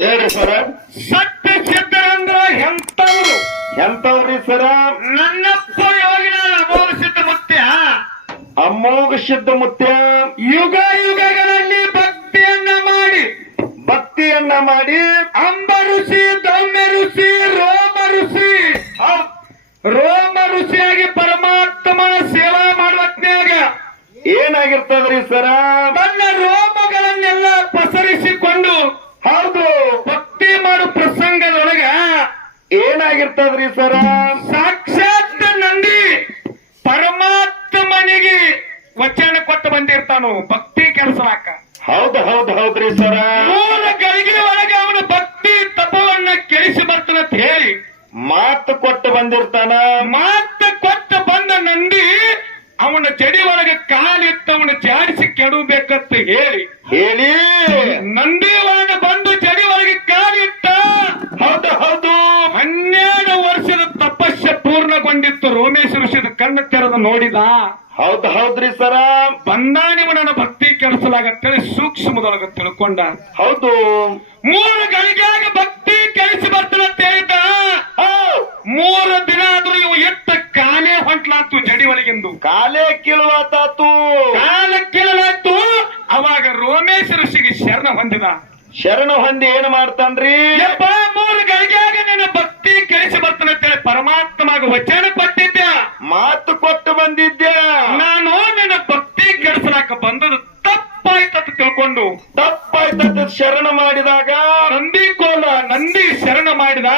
ಹೇಳ್ರಿ ಸರ. ಸತ್ಯ ಸಿದ್ಧರಂದ್ರ ಎಂತವ್ರು ಎಂತವ್ರಿ ಸರ? ನನ್ನಪ್ಪ ಯೋಗಿನ ಅಮೋಘ ಸಿದ್ಧ ಮುತ್ಯ ಅಮೋಘ ಸಿದ್ಧ ಮುತ್ಯ ಯುಗ ಯುಗಗಳಲ್ಲಿ ಭಕ್ತಿಯನ್ನ ಮಾಡಿ ಅಂಬ ಋಷಿ, ದೌಮ್ಯ ಋಷಿ, ರೋಮ ಋಷಿಯಾಗಿ ಪರಮಾತ್ಮನ ಸೇವಾ ಮಾಡುವತ್ನ್ಯಾಗ ಏನಾಗಿರ್ತದ್ರಿ ಸರ? ತನ್ನ ರೋಮಗಳನ್ನೆಲ್ಲ ಪಸರಿಸಿಕೊಂಡು ಹೌದು, ಭಕ್ತಿ ಮಾಡು ಪ್ರಸಂಗದೊಳಗ ಏನಾಗಿರ್ತದ್ರಿ ಸರ? ಸಾಕ್ಷಾತ್ ನಂದಿ ಪರಮಾತ್ಮನಿಗೆ ವಚನ ಕೊಟ್ಟು ಬಂದಿರ್ತಾನು ಭಕ್ತಿ ಕೆಲಸವಾಕ. ಹೌದು ಹೌದು ಹೌದ್ರಿ ಸರ. ಮೂಲ ಗಳಿಗೆ ಒಳಗೆ ಅವನು ಭಕ್ತಿ ತಪವನ್ನ ಕೆಳಿಸಿ ಬರ್ತಾನಂತ ಹೇಳಿ ಮಾತು ಕೊಟ್ಟು ಬಂದಿರ್ತಾನ. ಮಾತು ಕೊಟ್ಟು ಬಂದ ನಂದಿ ಅವನ ಜಡಿ ಒಳಗೆ ಕಾಲಿಟ್ಟು ಅವನ ಜಾಡಿಸಿ ಕೆಡಬೇಕಂತ ಹೇಳಿ ನಂದಿ ಒಳಗ ಬಂದು ಜಡಿ ಒಳಗೆ ಕಾಲಿಟ್ಟ. ಹೌದು ಹೌದು, 12 ವರ್ಷದ ತಪಸ್ಸೆ ಪೂರ್ಣಗೊಂಡಿತ್ತು. ರೋಮೇಶ ಋಷಿದ ಕಣ್ಣು ತೆರೆದು ನೋಡಿದ. ಹೌದು ಹೌದ್ರಿ ಸರ. ಬಂದಾನಿವ ನನ್ನ ಭಕ್ತಿ ಕೆಡಿಸಲಾಗತ್ತೇಳಿ ಸೂಕ್ಷ್ಮದೊಳಗ ತಿಳ್ಕೊಂಡ. ಹೌದು, 3 ಗಳಿಗೆಯಾಗ ಭಕ್ತಿ ಕೆಡಿಸಿ ಬರ್ತಾನಂತ ಹೇಳಿದ್ದ. 3 ದಿನ ಆದ್ರೂ ಇವು ಎತ್ತ ಕಾಲೇ ಹೊಂಟ್ಲಾತು ಜಡಿ ಒಳಗಿಂದು. ಕಾಲೇ ಕೀಳುವಾತಾತು. ಕಾಲ ಕೀಳಲಾಯ್ತು. ಅವಾಗ ರೋಮೇಶ ಋಷಿಗೆ ಶರಣ ಹೊಂದಿದ. ಶರಣ ಹೊಂದಿ ಏನ್ ಮಾಡ್ತಾನ್ರಿ? ಯಪ್ಪ, 3 ಗಳಿಗೆಯಾಗ ನಿನ್ನ ಭಕ್ತಿ ಕೆಡಿಸಿ ಬರ್ತಾನಂತೇಳಿ ಪರಮಾತ್ಮಗ ವಚನ ಕೊಟ್ಟಿದ್ದೆ. ಮಾತು ಕೊಟ್ಟು ಬಂದಿದ್ದೆ. ನಾನು ನಿನ್ನ ಭಕ್ತಿ ಕೆಡಿಸಲಾಕ ಬಂದದ್ದು ತಪ್ಪಾಯ್ತಂತ ತಿಳ್ಕೊಂಡು ತಪ್ಪಾಯ್ತದ ಶರಣ ಮಾಡಿದಾಗ ನಂದಿ ಶರಣ ಮಾಡಿದ.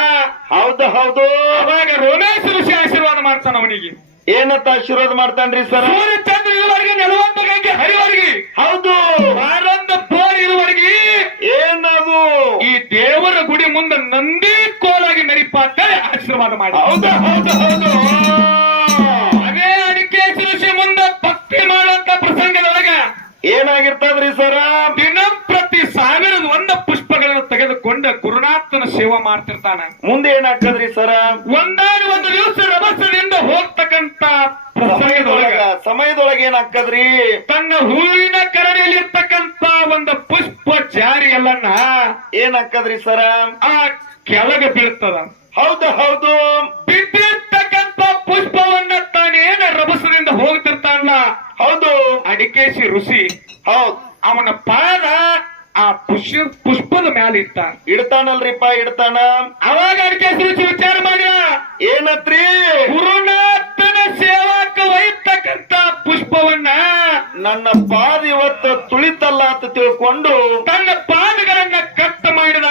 ಹೌದು ಹೌದು, ಅವಾಗ ರೋಮೇಶ ಋಷಿ ಆಶೀರ್ವಾದ ಮಾಡ್ತಾನ ಅವನಿಗೆ. ಏನಂತ ಆಶೀರ್ವಾದ ಮಾಡ್ತಾನ್ರಿ ಸರ? ಸೂರ್ಯ ಚಂದ್ರ ಇರುವವರೆಗೆ, ನೆಲವಂತ ಗಂಗೆ ಹರಿವರೆಗೆ, ಹೌದು, ಆನಂದ ಬೋರ್ ಇರುವರೆಗೆ ಏನದು ಈ ದೇವರ ಗುಡಿ ಮುಂದೆ ನಂದಿ ಕೋಲಾಗಿ ಮೆರಿಪ ಅಂತೇಳಿ ಆಶೀರ್ವಾದ ಮಾಡಿ. ಹೌದು ಹೌದು ಹೌದು. ಅದೇ ಅಡಿಕೇಶ ಋಷಿ ಮುಂದೆ ಭಕ್ತಿ ಮಾಡುವಂತ ಪ್ರಸಂಗದೊಳಗ ಏನಾಗಿರ್ತದ್ರಿ ಸರ? ದಿನಂಪ್ರತಿ 1001 ಪುಷ್ಪಗಳನ್ನು ತೆಗೆದುಕೊಂಡು ಗುರುನಾಥನ ಸೇವಾ ಮಾಡ್ತಿರ್ತಾನ. ಮುಂದೆ ಏನಾಗ್ತದ್ರಿ ಸರ? ಒಂದಾನು ದಿವಸ ರಭಸದಿಂದ ಹೋಗ್ತಕ್ಕಂತ ಪ್ರಸಂಗದೊಳಗ ಸಮಯದೊಳಗೆ ಏನಾಗ್ತದ್ರಿ? ತನ್ನ ಹೂವಿನ ಕರಡಿಯಲ್ಲಿ ಇರ್ತಕ್ಕಂತ ಒಂದು ಪುಷ್ಪ ಜಾರಿಯಲ್ಲನ್ನ ಏನಾಗ್ತದ್ರಿ ಸರ? ಆ ಕೆಳಗೆ ಬೀಳ್ತದ. ಹೌದು ಹೌದು, ಬಿದ್ದಿರ್ತಕ್ಕಂತ ಪುಷ್ಪವನ್ನ ತಾನೇನ ರಭಸದಿಂದ ಹೋಗ್ತಿರ್ತಾನಲ್ಲ, ಹೌದು, ಅಡಿಕೇಶಿ ಋಷಿ ಹೌದು, ಅವನ ಪಾದ ಆ ಪುಷ್ಪದ ಮ್ಯಾಲ ಇಟ್ಟ. ಇಡ್ತಾನಲ್ರಿಪ್ಪ, ಇಡ್ತಾನ. ಅವಾಗ ಅಡಿಕೇಶಿ ಋಷಿ ವಿಚಾರ ಮಾಡಿದ, ಏನತ್ರಿ? ಗುರುನಾಥನ ಸೇವಾಕ ಒಯ್ತಕ್ಕಂತ ಪುಷ್ಪವನ್ನ ನನ್ನ ಪಾದ ಇವತ್ತು ತುಳಿತಲ್ಲ ಅಂತ ತಿಳ್ಕೊಂಡು ತನ್ನ ಪಾದಗಳನ್ನ ಕಟ್ ಮಾಡಿದ.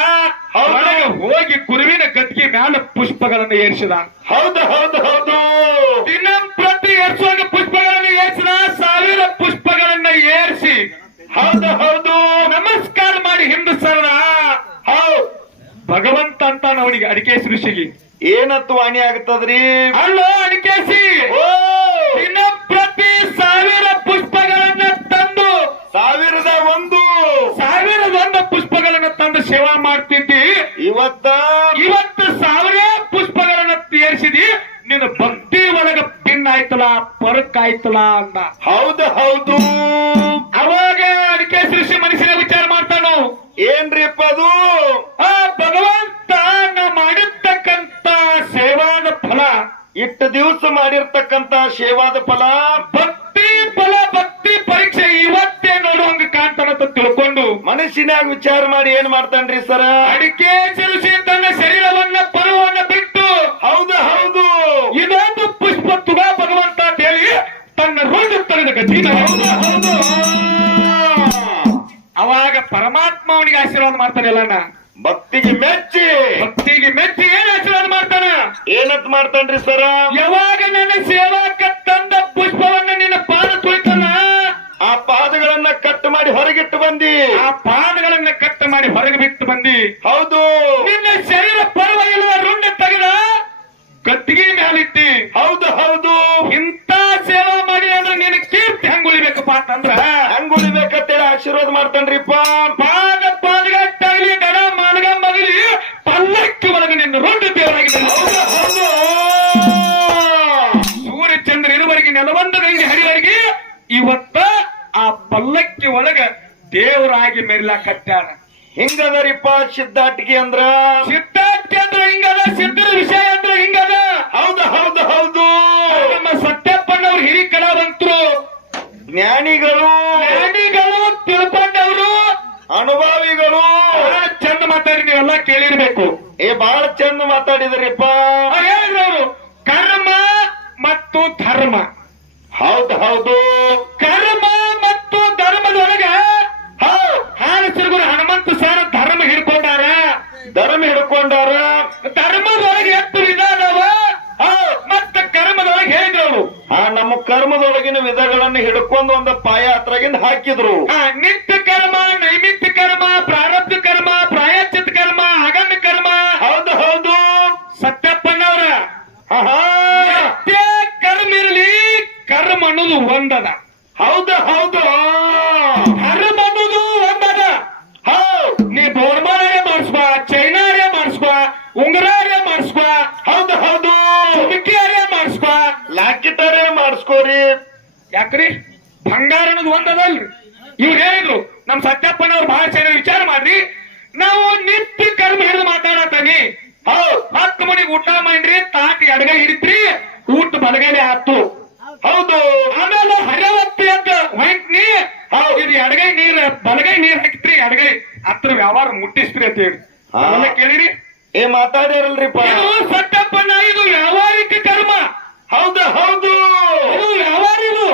ಹೊರಗೆ ಹೋಗಿ ಗುರುವಿನ ಗದ್ದಿಗೆ ಮ್ಯಾಲ ಪುಷ್ಪಗಳನ್ನು ಏರಿಸಿದ. ಹೌದು ಹೌದು ಹೌದು, ದಿನಂಪ್ರತಿ ಏರಿಸುವಾಗ ಪುಷ್ಪಗಳನ್ನು ಏರಿಸಿದ. 1000 ಪುಷ್ಪಗಳನ್ನ ಏರಿಸಿ ಹೌದು ಹೌದು, ನಮಸ್ಕಾರ ಮಾಡಿ ಹಿಂದೆ ಸರದ. ಹೌದು, ಭಗವಂತ ಅಂತಾನ ಅವನಿಗೆ ಅಡಿಕೇಶಿ ಋಷಿಗೆ. ಏನತ್ತು ಹಾನಿ ಆಗ್ತದ್ರಿ? ಅಲ್ಲೋ ಅಡಿಕೇಶಿ, ಓ, ದಿನಂಪ್ರತಿ 1000 ಪುಷ್ಪಗಳನ್ನ ತಂದು 1001 ಪುಷ್ಪಗಳನ್ನು ತಂದು ಸೇವಾ ಮಾಡ್ತಿದ್ದಿ. ಇವತ್ತು 1000 ಪುಷ್ಪಗಳನ್ನು ಏರಿಸಿದಿ. ನಿನ್ನ ಭಕ್ತಿ ಒಳಗ ಭಿನ್ನಾಯ್ತಲ್ಲ, ಪರಕ್ಕಾಯ್ತಲ್ಲ ಅಂದ. ಹೌದು ಹೌದು. ಅವಾಗ ಅಡಿಕೇಶಿ ಋಷಿ ಮನುಷ್ಯನ ವಿಚಾರ ಮಾಡ್ತಾನು. ಏನ್ರಿಪ್ಪ ಅದು? ಆ ಭಗವಂತ ನಾ ಮಾಡಿರ್ತಕ್ಕಂತ ಸೇವಾದ ಫಲ, ಇಷ್ಟು ದಿವಸ ಮಾಡಿರ್ತಕ್ಕಂತ ಸೇವಾದ ಫಲ, ಭಕ್ತಿ ಫಲ, ಭಕ್ತಿ ಪರೀಕ್ಷೆ ಇವತ್ತೇ ನೋಡುವಂಗ ಕಾಣ್ತಾನಂತ ತಿಳ್ಕೊಂಡು ಮನಸ್ಸಿನಾಗ ವಿಚಾರ ಮಾಡಿ ಏನ್ ಮಾಡ್ತಾನ್ರಿ ಸರ? ಅಡಿಕೇಶಿ ಋಷಿ ತನ್ನ ಶರೀರವನ್ನ ಪರವನ್ನ ಬಿಟ್ಟು, ಹೌದು ಹೌದು, ಇದೊಂದು ಪುಷ್ಪ ತುಗ ಭಗವಂತ ಅಂತ ಹೇಳಿ ತನ್ನ ರುಂಡು ತಗದ ಗತಿನ. ಹೌದು ಹೌದು. ಅವಾಗ ಪರಮಾತ್ಮ ಅವನಿಗೆ ಆಶೀರ್ವಾದ ಮಾಡ್ತಾನೆ. ಎಲ್ಲಣ್ಣ ಭಕ್ತಿಗೆ ಮೆಚ್ಚಿ ಏನ್ ಆಶೀರ್ವಾದ ಮಾಡ್ತಾನ? ಏನಂತ ಮಾಡ್ತಾನ್ರಿ ಸರ? ಯಾವಾಗ ನನ್ನ ಸೇವಾಕ ತಂದ ಪುಷ್ಪವನ್ನ ನಿನ್ನ ಪಾದ ತುಳಿತಾನ, ಆ ಪಾದಗಳನ್ನ ಕಟ್ ಮಾಡಿ ಹೊರಗಿಟ್ಟು ಬಂದಿ. ಆ ಪಾದಗಳನ್ನ ಕಟ್ ಮಾಡಿ ಹೊರಗೆ ಬಿಟ್ಟು ಬಂದಿ. ಹೌದು, ನಿನ್ನ ಶರೀರ ಪರ್ವ ಇಲ್ಲದ ರುಂಡ ತೆಗೆದ ಗದ್ದಿಗೆ ಮ್ಯಾಲಿಟ್ಟಿ. ಹೌದು ಹೌದು, ಇಂತ ಸೇವಾ ಮಾಡಿ ಅಂದ್ರೆ ನಿನ್ನ ಕೀರ್ತಿ ಹೆಂಗ್ ಉಳಿಬೇಕಪ್ಪ ಅಂತಂದ್ರ ಹಂಗ ಉಳಿಬೇಕಂತೇಳಿ ಆಶೀರ್ವಾದ ಮಾಡ್ತಾನ್ರಿಪ್ಪ. ಪಾದಗಟ್ಟಾಗಲಿ ಗಡ ಮಾನಗ ಮಗಲಿ ಪಲ್ಲಕ್ಕಿ ಒಳಗೆ ನಿನ್ನ ರುಂಡು ದೇವರಾಗಿದೆ. ಹೌದು, ಸೂರ್ಯ ಚಂದ್ರ ಇರುವರೆಗೆ ನೆಲವಂದ ಗಂಗೆ ಹರಿವರೆಗೆ ಇವತ್ತ ಆ ಪಲ್ಲಕ್ಕಿ ಒಳಗ ದೇವರಾಗಿ ಮೆರಿಲಾಕತ್ಯಾನ. ಹಿಂಗದರಿಪ್ಪ ಸಿದ್ಧಾಟಿಕೆ ಅಂದ್ರ ಸಿದ್ಧಾರ್ಥಿ ಅಂದ್ರೆ ಹಿಂಗದ, ಸಿದ್ಧರ ವಿಷಯ ಅಂದ್ರೆ ಹಿಂಗದ. ಹೌದು ಹೌದು ಹೌದು. ನಮ್ಮ ಸತ್ಯಪ್ಪನವ್ರು ಹಿರಿ ಕಲಾವಂತರು, ಜ್ಞಾನಿಗಳು, ತಿಳ್ಕೊಂಡವರು, ಅನುಭವಿಗಳು. ಚಂದ ಮಾತಾಡಿ ನೀವೆಲ್ಲ ಕೇಳಿರ್ಬೇಕು. ಬಹಳ ಚಂದ ಮಾತಾಡಿದ್ರಿಪ್ಪ. ಹೇಳಿದ್ರು ಅವರು ಕರ್ಮ ಮತ್ತು ಧರ್ಮ. ಹೌದು ಹೌದು. ಕರ್ಮ ಮತ್ತು ಧರ್ಮದೊಳಗ ಹಾಲಸಿರುಗುರು ಹನುಮಂತ ಸರ್ ಧರ್ಮ ಹಿಡ್ಕೊಂಡಾರ. ಧರ್ಮ ಹಿಡ್ಕೊಂಡಾರ. ಧರ್ಮದೊಳಗೆ ಎಷ್ಟು ವಿಧ ಅದಾವ, ಮತ್ತ ಕರ್ಮದೊಳಗೆ ಹೇಳಿದ್ರು. ನಮ್ಮ ಕರ್ಮದೊಳಗಿನ ವಿಧಗಳನ್ನು ಹಿಡ್ಕೊಂಡು ಒಂದು ಪಾಯ ಹತ್ರಗಿಂದ ಹಾಕಿದ್ರು. ನಿತ್ಯ ಕರ್ಮ, ನೈಮಿತ್ಯ ಕರ್ಮ, ಪ್ರಾರಬ್ಧ ಕರ್ಮ, ಪ್ರಾಯಶ್ಚಿತ್ತ ಕರ್ಮ, ಅಗಮ್ಯ ಕರ್ಮ. ಹೌದು ಹೌದು. ಸತ್ಯಪ್ಪನವ್ರ ಆಹಾ. ಎಷ್ಟೇ ಕರ್ಮ ಇರಲಿ, ಕರ್ಮ ಅನ್ನೋದು ಒಂದದ. ಹೌದು ಹೌದು. ಧರ್ಮ ಅನ್ನೋದು ಒಂದದ. ನೀ ಬೋರ್ಮಾರೇ ಮಾಡಿಸ್ಬಾ, ಚೈನಾರೇ ಮಾಡಿಸ್ಬಾ, ಉಂಗುರಾರೇ ಮಾಡಿಸ್ಬಾ. ಹೌದು ಹೌದು. ಚುಮಕಿಯಾರೇ ಮಾಡಿಸ್ಬಾ, ಲಾಕಿಟರೇ ಮಾಡಿಸ್ಕೋರಿ. ಯಾಕ್ರಿ ಬಂಗಾರ ಅನ್ನೋದು ಒಂದದಲ್ರಿ. ಇವ್ರು ಹೇಳಿದ್ರು ನಮ್ ಸತ್ಯಪ್ಪನವ್ರು ಬಹಳ ಚೆನ್ನಾಗಿ ವಿಚಾರ ಮಾಡ್ರಿ. ನಾವು ನಿತ್ಯ ಕರ್ಮ ಹಿಡಿದು ಮಾತಾಡತಾನಿ. ಹತ್ತು ಮನಿಗೆ ಊಟ ಮಾಡ್ರಿ, ತಾಟಿ ಅಡಗೈ ಹಿಡಿತ್ರಿ, ಊಟ ಬಲಗಡೆ ಆತು. ಹೌದು. ಆಮೇಲೆ ಹರಿವತ್ತಿ ಅಂತ ಹೊಂಟ್ನಿ, ಇದು ಎಡಗೈ ನೀರ್ ಬಲಗೈ ನೀರ್ ಹಾಕಿತ್ರಿ, ಎಡಗೈ ಹತ್ರ ವ್ಯವಹಾರ ಮುಟ್ಟಿಸ್ತ್ರಿ ಅಂತ ಹೇಳಿ ಅದೆಲ್ಲ ಕೇಳಿರಿ. ಮಾತಾಡಿರಲ್ರಿಪ್ಪ. ಇದು ಸತ್ಯಪ್ಪನ, ಇದು ವ್ಯಾವಹಾರಿಕ ಕರ್ಮ. ಹೌದು ಹೌದು. ಇದು ವ್ಯವಹಾರ. ಇದು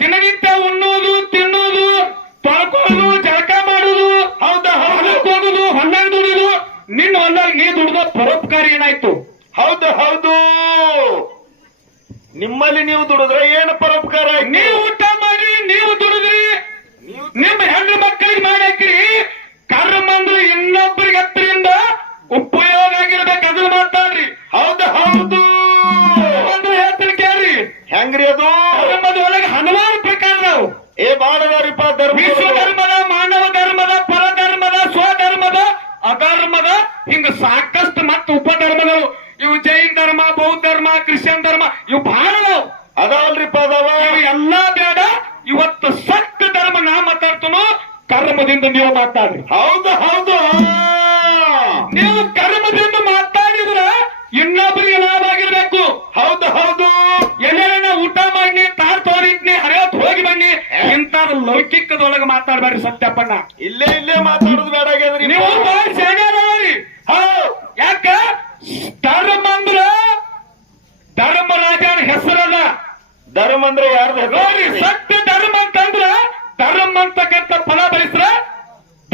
ದಿನನಿತ್ಯ ಉಣ್ಣೋದು, ತಿನ್ನೋದು, ತೊಳ್ಕೊಳ್ಳೋದು, ಜಳಕ ಮಾಡೋದು, ಹೌದು ಹೊಲಕ್ಕೆ ಹೋಗುದು, ಹೊಲ್ದಾಗ ದುಡಿದು, ನಿನ್ನ ಹೊಲ್ದಾಗ ನೀ ದುಡಿದ ಪರೋಪಕಾರಿ ಏನಾಯ್ತು? ಹೌದು ಹೌದು. ನಿಮ್ಮಲ್ಲಿ ನೀವು ದುಡಿದ್ರೆ ಏನು ಪರೋಪಕಾರ? ನೀವು ಊಟ ಮಾಡ್ರಿ, ನೀವು ದುಡಿದ್ರಿ, ನಿಮ್ಮ ಹೆಣ್ಣು ಮಕ್ಕಳಿಗೆ ಮಾಡಾಕ್ರಿ. ಕರ್ಮ ಅಂದ್ರೆ ಇನ್ನೊಬ್ಬರಿಗೆ ಹತ್ತರಿಂದ ಉಪಯೋಗ ಆಗಿರ್ಬೇಕು, ಅದನ್ನ ಮಾತಾಡ್ರಿ. ಹೌದು ಹೌದು. ಅಂದ್ರೆ ಹೇಳ್ತೀನಿ ಕೇಳ್ರಿ. ಹೆಂಗ್ರಿ ಅದು? ಧರ್ಮದ ಒಳಗೆ ಹಲವಾರು ಪ್ರಕಾರ ನಾವು ಬಾಳದಾರಿಪ್ಪ. ಧರ್ಮ, ವಿಶ್ವ ಧರ್ಮದ, ಮಾನವ ಧರ್ಮದ, ಪರಧರ್ಮದ, ಸ್ವಧರ್ಮದ, ಅಧರ್ಮದ, ಹಿಂಗ ಸಾಕಷ್ಟು ಮತ್ತು ಉಪಧರ್ಮಗಳು. ಇವು ಜೈನ್ ಧರ್ಮ, ಬೌದ್ಧ ಧರ್ಮ, ಕ್ರಿಶ್ಚಿಯನ್ ಧರ್ಮ, ಇವು ಬಹಳ ಅದಾವಲ್ರಿಪ್ಪ. ಅದಾವ. ಇವು ಎಲ್ಲಾ ಬೇಡ. ಇವತ್ತು ಸತ್ಯ ಧರ್ಮ ನಾ ಮಾತಾಡ್ತನೋ, ಕರ್ಮದಿಂದ ನೀವು ಮಾತಾಡ್ರಿ. ಹೌದು ಹೌದು. ನೀವು ಕರ್ಮದಿಂದ ಮಾತಾಡಿದ್ರ ಇನ್ನೊಬ್ಬರಿಗೆ ಲಾಭ ಆಗಿರ್ಬೇಕು. ಹೌದು ಹೌದು. ಎಲ್ಲೇನ ಊಟ ಮಾಡಿ, ತಾರ್ ತೋರಿಟ್ನಿ, ಹರಿವತ್ ಹೋಗಿ ಬನ್ನಿ, ಇಂತ ಲೌಕಿಕದೊಳಗೆ ಮಾತಾಡ್ಬೇಡ್ರಿ ಸತ್ಯಪ್ಪಣ್ಣ. ಇಲ್ಲೇ ಮಾತಾಡೋದು ಬೇಡ ಆಗ್ಯದ್ರಿ. ನೀವು ಬಹಳ ಶಾಣ್ಯರವ್ರಿ. ಯಾಕ? ಧರ್ಮ ಅಂದ್ರ ಧರ್ಮರಾಜನ ಹೆಸರದ. ಧರ್ಮ ಅಂದ್ರೆ ಯಾರ್ದು ನೋಡಿ, ಸತ್ಯ ಧರ್ಮ ಅಂತಂದ್ರ ಧರ್ಮ ಅಂತಕ್ಕಂಥ ಫಲ ಬಯಸ್ರ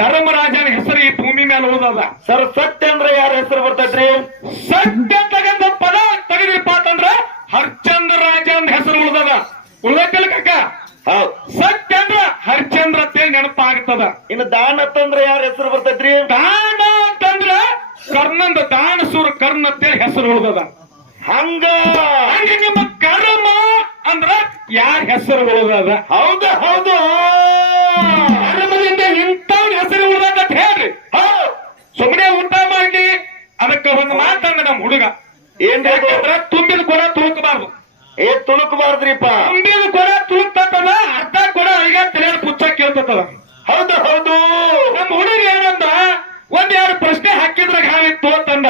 ಧರ್ಮರಾಜನ ಹೆಸರು ಈ ಭೂಮಿ ಮೇಲೆ ಉಳಿದದ. ಸರ್, ಸತ್ಯ ಅಂದ್ರೆ ಯಾರ ಹೆಸರು ಬರ್ತೈತ್ರಿ? ಸತ್ಯ ತಗಂತ ಪದ ತೆಗೆದಿಪ್ಪ ಅಂತಂದ್ರ ಹರಿಶ್ಚಂದ್ರ ರಾಜ ಅಂತ ಹೆಸರು ಉಳಿದದ. ಉಳ್ದೈತಿಲ್ಲ ಕಾಕ? ಹೌದು. ಸತ್ಯ ಅಂದ್ರ ಹರಿಶ್ಚಂದ್ರ ಅಂತೇಳಿ ನೆನಪಾಗ್ತದ. ಇನ್ನು ದಾನ ಅಂತಂದ್ರೆ ಯಾರ ಹೆಸರು ಬರ್ತೈತ್ರಿ? ದಾನ ಅಂತಂದ್ರ ಕರ್ಣಂದ ದಾನಸೂರ ಕರ್ಣ ಅಂತೇಳಿ ಹೆಸರು ಉಳಿದದ. ಹಂಗೆ ನಿಮ್ಮ ಕರ್ಮ ಅಂದ್ರ ಯಾರ ಹೆಸರು ಉಳಿದದ? ಹೌದು ಹೌದು. ಕರ್ಮದಿಂದ ಇಂಥವ್ನ ಹೆಸರು ಉಳಿದದ ಅಂತ ಹೇಳ್ರಿ. ಸುಮ್ಮನೆ ಊಟ ಮಾಡಿ ಅದಕ್ಕೆ ಒಂದು ಮಾತಂದ ನಮ್ಮ ಹುಡುಗ ಏನ್ರಿ? ತುಂಬಿದ ಕೊಡ ತುಳುಕಬಾರ್ದು. ತುಳುಕಬಾರ್ದ್ರಿಪ್ಪ. ತುಂಬಿದ ಕೊಡ ತುಳುಕ್ತದ, ಅರ್ಧ ಕೊಡ ಈಗ ತಲೆ ಪುಚ್ಚ ಕೇಳ್ತದ. ಹೌದು ಹೌದು. ನಮ್ಮ ಹುಡುಗ ಏನಂದ, ಒಂದೆರಡು ಪ್ರಶ್ನೆ ಹಾಕಿದ್ರ ಹಾವಿತ್ತು ಅಂತಂದ.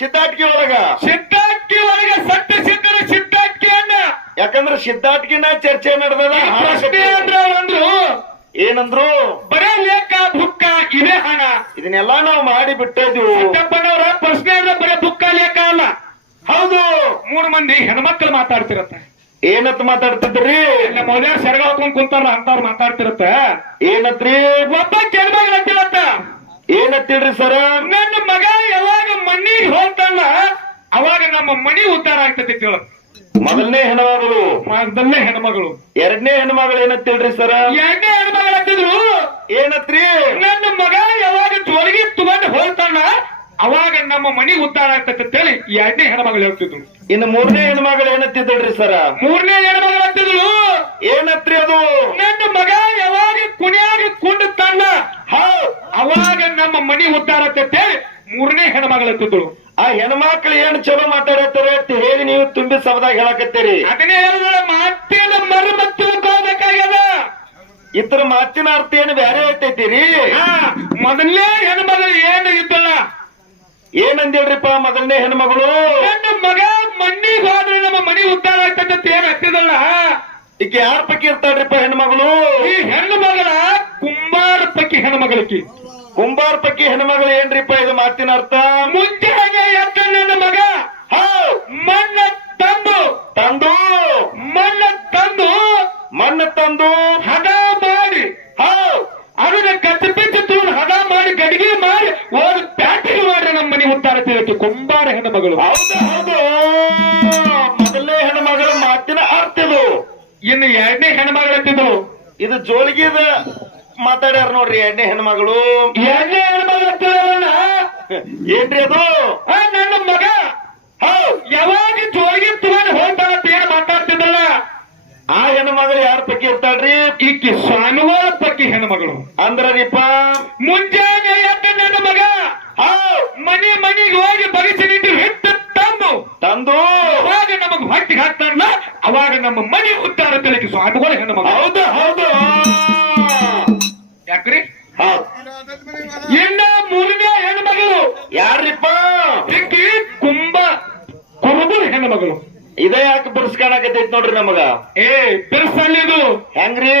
ಸಿದ್ಧಾಟಿಕೆ ಒಳಗ. ಸಿದ್ಧಾಟಿಕೆ ಒಳಗೆ ಸತ್ಯ ಸಿದ್ಧರ ಸಿದ್ಧಾಟಿಕೆಯನ್ನ. ಯಾಕಂದ್ರೆ ಸಿದ್ಧಾಟಿಕೆನ ಚರ್ಚೆ ನಡೆದ. ಪ್ರಶ್ನೆ ಅಂದ್ರ ಅಂದ್ರು ಏನಂದ್ರು? ಬರೇ ಲೇಖ ಬುಕ್ಕ ಇದೇ ಹಣ. ಇದನ್ನೆಲ್ಲಾ ನಾವು ಮಾಡಿ ಬಿಟ್ಟಿದ್ವು. ಸತ್ಯಪ್ಪನವರ ಪ್ರಶ್ನೆ ಅಂದ್ರೆ ಬರೇ ಬುಕ್ಕ ಲೇಖ ಅಲ್ಲ. ಹೌದು. 3 ಮಂದಿ ಹೆಣ್ಮಕ್ಳು ಮಾತಾಡ್ತಿರತ್ತ. ಏನತ್ ಮಾತಾಡ್ತಿದ್ರಿ? ಮೊದಲ ಸೆರಗ ಹಾಕೊಂಡ್ ಕುಂತಾರ ಅಂತವ್ರು ಮಾತಾಡ್ತಿರತ್ತ. ಏನತ್ರಿ? ಒಬ್ಬ ಕೆಲ್ಬಾಗ್ ಹತ್ತಿರತ್ತ. ಏನತ್ತಿಳ್ರಿ ಸರ? ನನ್ನ ಮಗ ಯಾವಾಗ ಮಣ್ಣಿಗೆ ಹೋಗ್ತಾನ ಅವಾಗ ನಮ್ಮ ಮನಿ ಉದ್ಧಾರ ಆಗ್ತತಿ ತಿಳ. ಮೊದಲನೇ ಹೆಣ್ಮಗಳು. ಮೊದಲನೇ ಹೆಣ್ಮಗಳು. ಎರಡನೇ ಹೆಣ್ಮಗಳು ಏನತ್ತಿಳ್ರಿ ಸರ? ಎರಡನೇ ಹೆಣ್ಮಗಳು ಹತ್ತಿದ್ರು. ಏನತ್ರಿ? ನನ್ನ ಮಗ ಯಾವಾಗ ಜೋಳಿಗೆ ತಗೊಂಡು ಹೋಗ್ತಾನ ಅವಾಗ ನಮ್ಮ ಮನಿ ಉದ್ಧಾರ ಆಗ್ತತಿ ಅಂತೇಳಿ ಎರಡನೇ ಹೆಣ್ಮಗಳು ಹೇಳ್ತಿದ್ರು. ಇನ್ನು ಮೂರನೇ ಹೆಣ್ಮಗಳು ಏನತ್ತಿದ್ರಿ ಸರ? ಮೂರನೇ ಹೆಣ್ಮಗಳು ಹತ್ತಿದ್ರು. ಏನತ್ರಿ ಅದು? ನನ್ನ ಮಗ ಯಾವಾಗ ಕುಣಿಯಾಗಿ ಕುಂಡುತ್ತಾನ ಅವಾಗ ನಮ್ಮ ಮನಿ ಉದ್ಧಾರ ಅಂತೇಳಿ ಮೂರನೇ ಹೆಣ್ಮಗಳು ಹತ್ತಿದ್ರು. ಆ ಹೆಣ್ಮಕ್ಳು ಏನ್ ಚಲೋ ಮಾತಾಡತ್ತಾರೆ ಅಂತ ಹೇಳಿ ನೀವು ತುಂಬಿ ಸಬದಾಗ ಹೇಳಕತ್ತೀರಿ. ಅದನ್ನೇ ಹೇಳಿದ್ರೆ ಮಾತಿನ ಮರ್ಮ ತಿಳ್ಕೋಬೇಕಾಗ್ಯದ. ಇದ್ರ ಮಾತಿನ ಅರ್ಥ ಏನು ಬ್ಯಾರೆ ಐತೈತಿರಿ? ಮೊದಲನೇ ಹೆಣ್ಮಗಳು ಏನು ಇದ್ದಲ್ಲ, ಏನಂದೇಳ್ರಿಪ್ಪ ಮೊದಲನೇ ಹೆಣ್ಮಗಳು? ನನ್ನ ಮಗ ಮಣ್ಣಿಗೆ ಹೋದ್ರೆ ನಮ್ಮ ಮನಿ ಉದ್ಧಾರ ಆಯ್ತಂತ ಏನ್ ಹತ್ತಿದಲ್ಲ. ಈಕೆ ಯಾರ ಪೈಕಿ ಇರ್ತಾಳ್ರಿಪ್ಪ ಹೆಣ್ಮಗಳು? ಈ ಹೆಣ್ಣು ಮಗಳ ಕುಂಬಾರ ಪೈಕಿ ಹೆಣ್ಮಗಳಕಿ. ಕುಂಬಾರ ಪೈಕಿ ಹೆಣ್ಮಗಳು ಏನ್ರಿಪ್ಪ ಇದು ಮಾತಿನ ಅರ್ಥ? ಮುಂಜಾನೆ ಎದ್ದ ನನ್ನ ಮಗ ಮಣ್ಣ ತಂದು ತಂದು ಮಣ್ಣು ತಂದು ಹದ ಮಾಡಿ ಅದನ್ನ ಕಚ್ಚಿಪಿಚ್ಚಿ ತಗೊಂಡು ಹದ ಮಾಡಿ ಗಡಿಗೆ ಮಾಡಿ ಒಂದು ಪ್ಯಾಟಿಗೆ ಮಾಡಿ ನಮ್ಮ ಮನೆ ಉದ್ಧಾರ ತಿಳಕ್ಕೆ ಕುಂಬಾರ ಹೆಣ್ಣುಮಗಳು. ಹೌದು ಹೌದು, ಮೊದಲನೇ ಹೆಣ್ಮಗಳು ಮಾತಿನ ಅರ್ಥ ಇದು. ಇನ್ನು ಎರಡನೇ ಹೆಣ್ಮಗಳತ್ತಿದ್ರು ಇದು ಜೋಳಿಗೆದ ಮಾತಾಡ್ಯಾರ ನೋಡ್ರಿ. ಎರಡನೇ ಹೆಣ್ಮಗಳು ಎರಡನೇ ಹೆಣ್ಮಗಳ ಏನ್ರಿ ಅದು? ನನ್ನ ಮಗ ಯಾವಾಗ ಜೋಳಿಗೆ ತಗೊಂಡು ಹೋಗ್ತಾರ ಏನ್ ಮಾತಾಡ್ತಿದ್ದಲ್ಲ. ಆ ಹೆಣ್ಮಗಳು ಯಾರ ಪೈಕಿ ಇರ್ತಾಳ್ರಿ? ಈಕಿ ಸ್ವಾಮಿಗಳ ಪೈಕಿ ಹೆಣ್ಮಗಳು. ಅಂದ್ರರಿಪ್ಪ ಮುಂಜಾನೆ ಎದ್ದ ನನ್ನ ಮಗ ಮನಿಗೆ ಹೋಗಿ ಬಗಿಸಿ ನಿಂತು ಹಿಟ್ಟು ತಂದು ಅವಾಗ ನಮಗ್ ಹೊಟ್ಟಿಗೆ ಹಾಕ್ತಾರಲ್ಲ, ಅವಾಗ ನಮ್ಮ ಮನೆ ಉದ್ಧಾರ ತಿಳಕ್ಕೆ ಸ್ವಾಮಿಗಳ ಹೆಣ್ಮಗಳು. ಹೌದು ಹೌದು, ಯಾಕ್ರಿ? ಹೌದು. ಇನ್ನ ಮೂರನೇ ಹೆಣ್ಮಗಳು ಯಾರ್ರಿಪ್ಪ? ಈಕಿ ಕುರುಬರ ಹೆಣ್ಮಗಳು. ಇದ ಯಾಕೆ ಬಿರ್ಸ್ಕಾಣಕತೈತಿ ನೋಡ್ರಿ ನಮಗ? ಬಿರ್ಸಲ್ಲಿದು ಹೆಂಗ್ರಿ?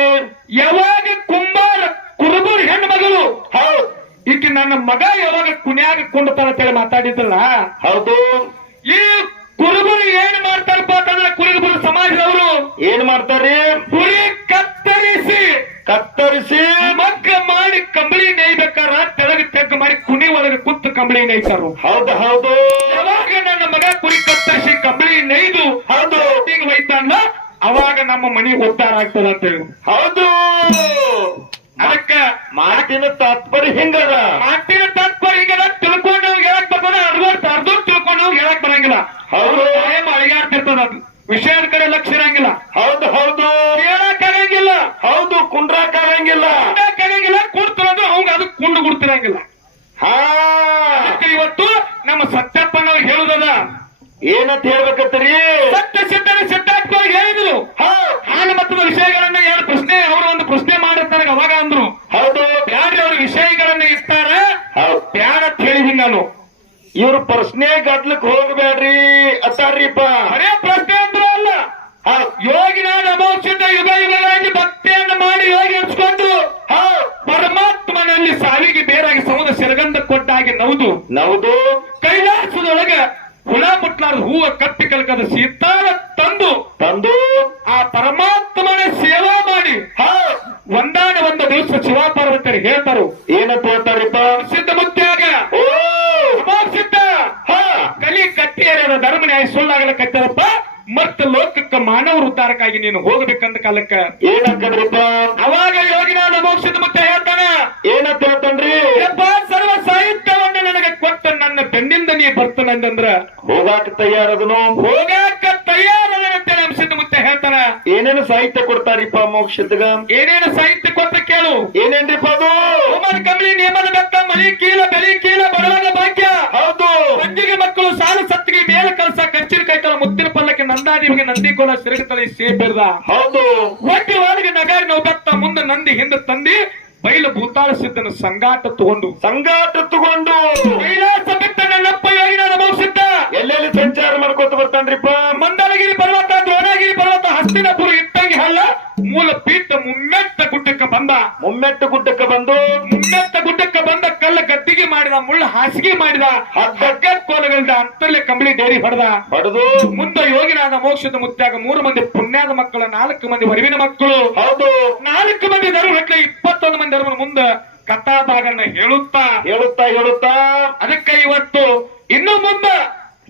ಯಾವಾಗ ಕುರುಬರ ಹೆಣ್ಮಗಳು ಹೌದು. ಈಕೆ ನನ್ನ ಮಗ ಯಾವಾಗ ಕುಣ್ಯಾಗ ಕುಂಡತಾರ ಅಂತೇಳಿ ಮಾತಾಡಿದ್ದಲ್ಲ. ಹೌದು. ಈ ಕುರುಬರು ಏನ್ ಮಾಡ್ತಾರಪ್ಪ ಅಂತಂದ್ರೆ ಕುರುಬರು ಸಮಾಜದವರು ಏನ್ ಮಾಡ್ತಾರ್ರಿ? ಕುರಿ ಕತ್ತರಿಸಿ ಮಗ್ಗ ಮಾಡಿ ಕಂಬಳಿ ನೇಯ್ಬೇಕಾರ ತೆಳಗ ತೆಗ್ಗ ಮಾಡಿ ಕುಣಿ ಒಳಗೆ ಕುತ್ತು ಕಂಬಳಿ ನೇಯ್ತಾರು. ಹೌದು ಹೌದು. ಯಾವಾಗ ನನ್ನ ಮಗ ಕುರಿ ಕತ್ತರಿಸಿ ಕಂಬಳಿ ನೇಯ್ದು ಹೌದು ಈಗ ಹೋಯ್ತಾನ ಅವಾಗ ನಮ್ಮ ಮನಿ ಉದ್ಧಾರ ಆಗ್ತದ ಅಂತ ಹೇಳಿ. ಹೌದು. ಅದಕ್ಕ ಮಾತಿನ ತಾತ್ಪರ್ಯ ಹೆಂಗದ? ಮಾತಿನ ತಾತ್ಪರ್ಯ ಹಿಂಗದ. ತಿಳ್ಕೊಂಡು ಹೇಳಕ್ ಬರ್ತದ, ಅರ್ಧ ತಿಳ್ಕೊಂಡು ಹೇಳಕ್ ಬರಂಗಿಲ್ಲ. ಹೌದು. ಟೈಮ್ ಅಳಿಗಾಡ್ತಿರ್ತದ, ಅದು ವಿಷಯದ ಕಡೆ ಲಕ್ಷ್ಯ ಇರಂಗಿಲ್ಲ. ಹೌದು ಹೌದು. ಹೇಳಕ್ ಆಗಂಗಿಲ್ಲ. ಹೌದು. ಕುಂಡ್ರಾಕ್ ಆಗಂಗಿಲ್ಲ. ಕೂಡ್ತಿರೋದು ಅವಂಗ ಅದು ಕುಂಡು ಗುಡ್ತಿರಂಗಿಲ್ಲ. ಹಾ, ಇವತ್ತು ನಮ್ಮ ಸತ್ಯಪ್ಪನವ್ರು ಹೇಳುದದ ಏನಂತ ಹೇಳ್ಬೇಕತ್ತೀರಿ? ಸತ್ಯ ಸಿದ್ಧಾರ್ಥವಾಗಿ ಹೇಳಿದ್ರು ಹಾಲು ಮತ್ತದ ವಿಷಯಗಳನ್ನ ಎರಡು ಪ್ರಶ್ನೆ ಅವರು ಒಂದು ಪ್ರಶ್ನೆ ಮಾಡಿರ್ತಾರೆ. ಅವಾಗ ಅಂದ್ರು ಹೌದು ಬ್ಯಾಡ್ರಿ ಅವ್ರ ವಿಷಯಗಳನ್ನ ಇರ್ತಾರ ಬ್ಯಾಡ ಅಂತ ಹೇಳಿದೀನಿ ನಾನು. ಇವ್ರು ಪ್ರಶ್ನೆ ಗದ್ಲಕ್ ಹೋಗ್ಬೇಡ್ರಿ ಅತ್ತಾರ್ರಿಪ್ಪ. ಅದೇ ಪ್ರಶ್ನೆ ಅಂದ್ರು ಅಲ್ಲ. ಯೋಗಿನ ನಮೋಕ್ಷಿತ ಯುಗಗಳಲ್ಲಿ ಭಕ್ತಿಯನ್ನು ಮಾಡಿ ಯೋಗಿ ಎನ್ಸ್ಕೊಂಡು ಪರಮಾತ್ಮನಲ್ಲಿ ಸಾವಿಗೆ ಬೇರಾಗಿ ಸಮುದ್ರ ಸೆರಗಂಧ ಕೊಟ್ಟಾಗಿ ನೌದು ಕೈಲಾಸದೊಳಗ ಹುಳ ಮುಟ್ಲಾರದ ಹೂವ ಕಪ್ಪಿ ಕಲ್ಕದ ಸೀತಾರ ತಂದು ಆ ಪರಮಾತ್ಮನ ಸೇವಾ ಮಾಡಿ ಒಂದಾನೆ ಒಂದು ದಿವಸ ಶಿವಪಾರ್ವತರಿಗೆ ಹೇಳ್ತಾರು. ಏನಂತ ಹೇಳ್ತಾರಿಪ್ಪ? ಸಿದ್ಧ ಮುತ್ಯಾಗ ಸಿದ್ಧ ಕಲಿ ಕಟ್ಟಿಯರ ಧರ್ಮ ನ್ಯಾಯ ಸುಳ್ಳಾಗಲ ಕಟ್ಟಾರಪ್ಪ. ಮತ್ತ ಲೋಕಕ್ಕ ಮಾನವ ಉದ್ಧಾರಕ್ಕಾಗಿ ನೀನು ಹೋಗಬೇಕಂದ ಕಾಲಕ್ಕ ಏನಂದ್ರಿಪ್ಪ? ಅವಾಗ ಯೋಗಿನಾಥ ಮೋಕ್ಷದ ಮತ್ತೆ ಹೇಳ್ತಾನ. ಏನಂತ ಹೇಳ್ತಾನ್ರಿ? ಸರ್ವ ಸಾಹಿತ್ಯವನ್ನು ನನಗೆ ಕೊಟ್ಟ ನನ್ನ ಬೆನ್ನಿಂದ ನೀ ಬರ್ತಾನಂದ್ರ ಹೋಗಾಕ ತಯಾರದನು ಹೋಗಾಕ ತಯಾರದಂತೆ ನಮ್ಮ ಸಿದ್ಧ ಮುತ್ತೆ ಹೇಳ್ತಾನ. ಏನೇನು ಸಾಹಿತ್ಯ ಕೊಡ್ತಾರಿಪ್ಪ ಮೋಕ್ಷದಗ? ಏನೇನು ಸಾಹಿತ್ಯ ಕೊಟ್ಟ ಕೇಳು. ಏನೇನ್ರಿಪ್ಪ ಅದು? ಹೋಮದ ಕಂಬಳಿ ನೇಮದ ಬೆತ್ತ ಮಲಿ ಕೀಲ ಬೆಲಿ ಕೀಲ ಬಡವನ ಭಾಗ್ಯ. ಹೌದು. ಮಂಜಿಗೆ ಮಕ್ಕಳು ಸಾಲ ಸತ್ತಿಗೆ ಮೇಲ ಕಲಸ ಕಚ್ಚಿನ ಕೈತಲ ಮುತ್ತಿನ ಪಲ್ಲಕ್ಕೆ ನಂದಾದಿವಿಗೆ ನಂದಿಕೋಲ ಸಿರಗತಲೆ ಸೇಬಿರ್ದ. ಹೌದು. ಒಟ್ಟಿ ಒಳಗೆ ನಗಾರಿ ನಾವು ಬೆತ್ತ ಮುಂದೆ ನಂದಿ ಹಿಂದೆ ತಂದಿ ಬೈಲು ಭೂತಾಳ ಸಿದ್ಧನ ಸಂಗಾಟ ತಗೊಂಡು ಕೈಲಾಸ ಬಿಟ್ಟ ನನ್ನಪ್ಪ ಯೋಗಿನಾಥ ಮೋಕ್ಷಿದ್ದ ಎಲ್ಲೆಲ್ಲಿ ಸಂಚಾರ ಮಾಡ್ಕೊತ ಬರ್ತಾನ್ರಿಪ್ಪ? ಮಂದಲಗಿರಿ ಪರ್ವತ, ದ್ರೋಣಗಿರಿ ಪರ್ವತ, ಹಸ್ತಿನಪುರ, ಇಟ್ಟಂಗಿ ಹಳ್ಳ, ಮೂಲ ಪೀಠ ಮುಮ್ಮೆಟ್ಟ ಗುಡ್ಡಕ್ಕೆ ಬಂದ. ಮುಮ್ಮೆಟ್ಟ ಗುಡ್ಡಕ್ಕೆ ಬಂದ ಕಲ್ಲ ಗದ್ದಿಗೆ ಮಾಡಿದ, ಮುಳ್ಳ ಹಾಸಿಗೆ ಮಾಡಿದ, ಹಗ್ಗ ಕೋಲಗಳಿಂದ ಅಂತಲ್ಲೇ ಕಂಬಳಿ ಡೇರಿ ಹೊಡೆದು ಮುಂದೆ ಯೋಗಿನಾಥ ಮೋಕ್ಷದ ಮುತ್ಯಾಗ 3 ಮಂದಿ ಪುಣ್ಯದ ಮಕ್ಕಳು, 4 ಮಂದಿ ವರಿವಿನ ಮಕ್ಕಳು, ಹೌದು 4 ಮಂದಿ ಧರ್ಮ ಹಟ್ಲೆ 21 ಮಂದಿ ಧರ್ಮ ಮುಂದೆ ಕಥಾ ಭಾಗನ ಹೇಳುತ್ತಾ ಅದಕ್ಕೆ ಇವತ್ತು ಇನ್ನು ಮುಂದೆ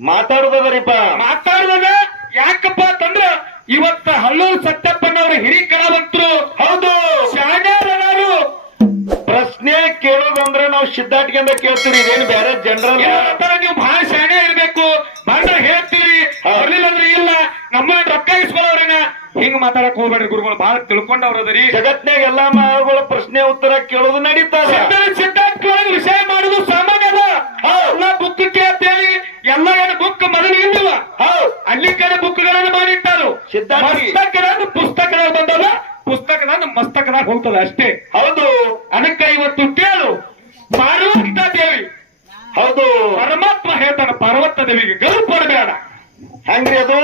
ಮಾತಾಡುದರಿಪ್ಪ. ಮಾತಾಡುದ ಯಾಕಪ್ಪ ಅಂತಂದ್ರ ಇವತ್ತ ಹಳ್ಳೂರು ಸತ್ಯಪ್ಪನವರ ಹಿರಿ ಕಲಾವಂತರು, ಹೌದು ಶಾಣ್ಯರು. ಪ್ರಶ್ನೆ ಕೇಳೋದಂದ್ರೆ ನಾವು ಸಿದ್ಧಾಟಿಗೆ ಕೇಳ್ತೀವಿ. ಇದೇನು ಬೇರೆ ಜನರಲ್ ನೀವು ಬಹಳ ಶಾಣ್ಯ ಇರ್ಬೇಕು, ಬಂದ್ರೆ ಹೇಳ್ತೀವಿ, ಬರ್ಲಿಲ್ಲ ಅಂದ್ರೆ ಇಲ್ಲ, ನಮ್ಮ ರೊಕ್ಕ ಇಸ್ಕೊಳ್ಳೋರೇನ ಹಿಂಗ್ ಮಾತಾಡಕ್ ಹೋಗ್ಬೇಡ್ರಿ. ಗುರುಗಳು ಬಹಳ ತಿಳ್ಕೊಂಡವ್ರದರಿ. ಜಗತ್ನಾಗ ಎಲ್ಲಾ ಮಗಳ ಪ್ರಶ್ನೆ ಉತ್ತರ ಕೇಳೋದು ನಡೀತಾರ. ಸಿದ್ಧಾರ್ಥೊಳಗೆ ವಿಷಯ ಮಾಡುದು ಸಾಮಾನ್ಯ ಅದ. ಎಲ್ಲ ಬುಕ್ ಕೇಳ್ತೇಳಿ ಎಲ್ಲ ಏನು ಬುಕ್ ಮೊದಲು ಇಲ್ಲವ, ಅಲ್ಲಿ ಕಡೆ ಬುಕ್ಗಳನ್ನು ಮಾಡಿಟ್ಟಾರು. ಪುಸ್ತಕದ ಬಂದವ, ಪುಸ್ತಕದ ಮಸ್ತಕದ ಆಗಿ ಹೋಗ್ತದ ಅಷ್ಟೇ. ಹೌದು. ಅದಕ್ಕೆ ಇವತ್ತು ಕೇಳು, ಪಾರ್ವತ ದೇವಿ, ಹೌದು. ಪರಮಾತ್ಮ ಹೇಳ್ತಾನೆ ಪಾರ್ವತ ದೇವಿಗೆ ಗರು ಕೊಡಬೇಡ. ಹೆಂಗ್ರಿ ಅದು?